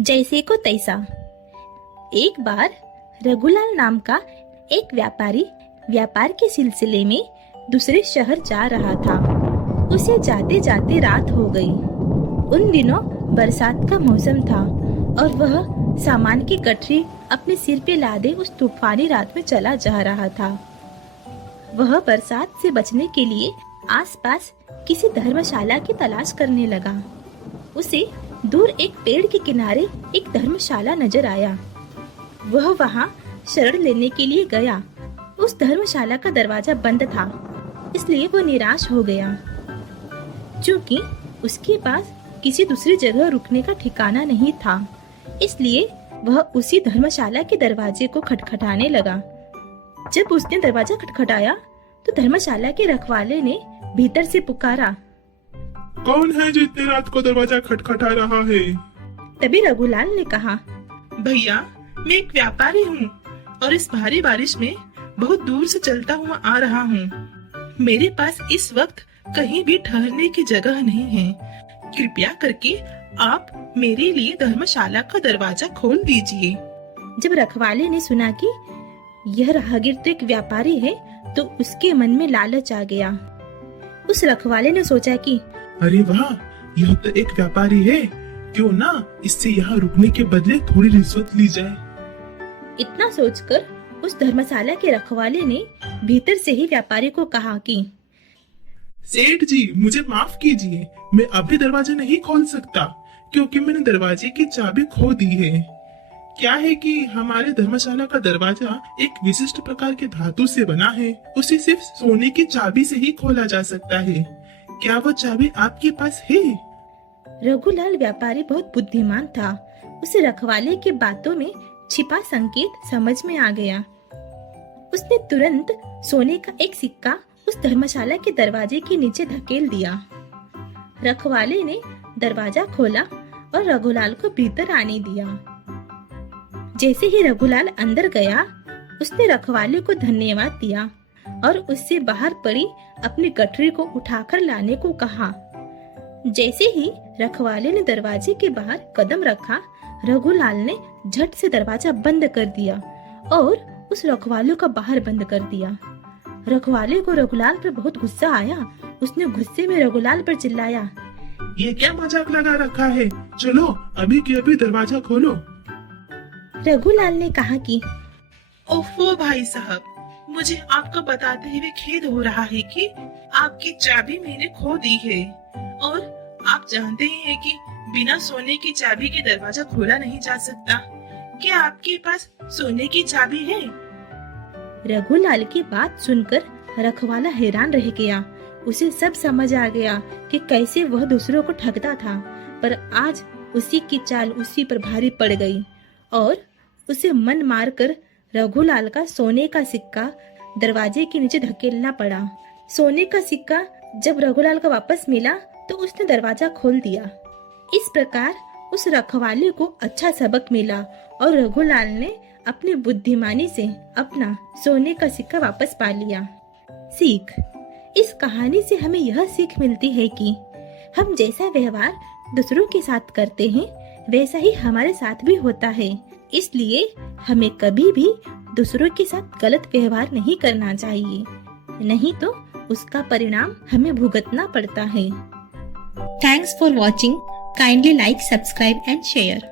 जैसे को तैसा। एक बार रघुलाल नाम का एक व्यापारी व्यापार के सिलसिले में दूसरे शहर जा रहा था। उसे जाते जाते रात हो गई। उन दिनों बरसात का मौसम था और वह सामान की गठरी अपने सिर पे लादे उस तूफानी रात में चला जा रहा था। वह बरसात से बचने के लिए आसपास किसी धर्मशाला की तलाश करने लगा। उसे दूर एक पेड़ के किनारे एक धर्मशाला नजर आया। वह वहां शरण लेने के लिए गया। उस धर्मशाला का दरवाजा बंद था, इसलिए वह निराश हो गया। क्योंकि उसके पास किसी दूसरी जगह रुकने का ठिकाना नहीं था, इसलिए वह उसी धर्मशाला के दरवाजे को खटखटाने लगा। जब उसने दरवाजा खटखटाया तो धर्मशाला के रखवाले ने भीतर से पुकारा, कौन है जो इतने रात को दरवाजा खटखटा रहा है? तभी रघुलाल ने कहा, भैया, मैं एक व्यापारी हूँ और इस भारी बारिश में बहुत दूर से चलता हुआ आ रहा हूँ। मेरे पास इस वक्त कहीं भी ठहरने की जगह नहीं है। कृपया करके आप मेरे लिए धर्मशाला का दरवाजा खोल दीजिए। जब रखवाले ने सुना कि यह राहगीर तो एक व्यापारी है, तो उसके मन में लालच आ गया। उस रखवाले ने सोचा कि अरे वाह, यह तो एक व्यापारी है, क्यों ना इससे यहाँ रुकने के बदले थोड़ी रिश्वत ली जाए। इतना सोचकर उस धर्मशाला के रखवाले ने भीतर से ही व्यापारी को कहा कि सेठ जी, मुझे माफ कीजिए, मैं अभी दरवाजा नहीं खोल सकता क्योंकि मैंने दरवाजे की चाबी खो दी है। क्या है कि हमारे धर्मशाला का दरवाजा एक विशिष्ट प्रकार के धातु से बना है, उसे सिर्फ सोने की चाबी से ही खोला जा सकता है। क्या वो चाबी आपके पास है? रघुलाल व्यापारी बहुत बुद्धिमान था। उसे रखवाले की बातों में छिपा संकेत समझ में आ गया। उसने तुरंत सोने का एक सिक्का उस धर्मशाला के दरवाजे के नीचे धकेल दिया। रखवाले ने दरवाजा खोला और रघुलाल को भीतर आने दिया। जैसे ही रघुलाल अंदर गया, उसने रखवाले को धन्यवाद दिया और उससे बाहर पड़ी अपनी गठरी को उठाकर लाने को कहा। जैसे ही रखवाले ने दरवाजे के बाहर कदम रखा, रघुलाल ने झट से दरवाजा बंद कर दिया और उस रखवाले को बाहर बंद कर दिया। रखवाले को रघुलाल पर बहुत गुस्सा आया। उसने गुस्से में रघुलाल पर चिल्लाया, ये क्या मजाक लगा रखा है? चलो अभी के अभी दरवाजा खोलो। रघुलाल ने कहा कि ओफो भाई साहब, मुझे आपको बताते हुए खेद हो रहा है कि आपकी चाबी मैंने खो दी है और आप जानते ही हैं कि बिना सोने की चाबी के दरवाजा खोला नहीं जा सकता। क्या आपके पास सोने की चाबी है? रघुलाल की बात सुनकर रखवाला हैरान रह गया। उसे सब समझ आ गया कि कैसे वह दूसरों को ठगता था, पर आज उसी की चाल उसी पर भारी पड़ गई और उसे मन मारकर रघुलाल का सोने का सिक्का दरवाजे के नीचे धकेलना पड़ा। सोने का सिक्का जब रघुलाल को वापस मिला तो उसने दरवाजा खोल दिया। इस प्रकार उस रखवाले को अच्छा सबक मिला और रघुलाल ने अपनी बुद्धिमानी से अपना सोने का सिक्का वापस पा लिया। सीख: इस कहानी से हमें यह सीख मिलती है कि हम जैसा व्यवहार दूसरों के साथ करते हैं, वैसा ही हमारे साथ भी होता है। इसलिए हमें कभी भी दूसरों के साथ गलत व्यवहार नहीं करना चाहिए, नहीं तो उसका परिणाम हमें भुगतना पड़ता है। Thanks for watching. Kindly like, subscribe and share.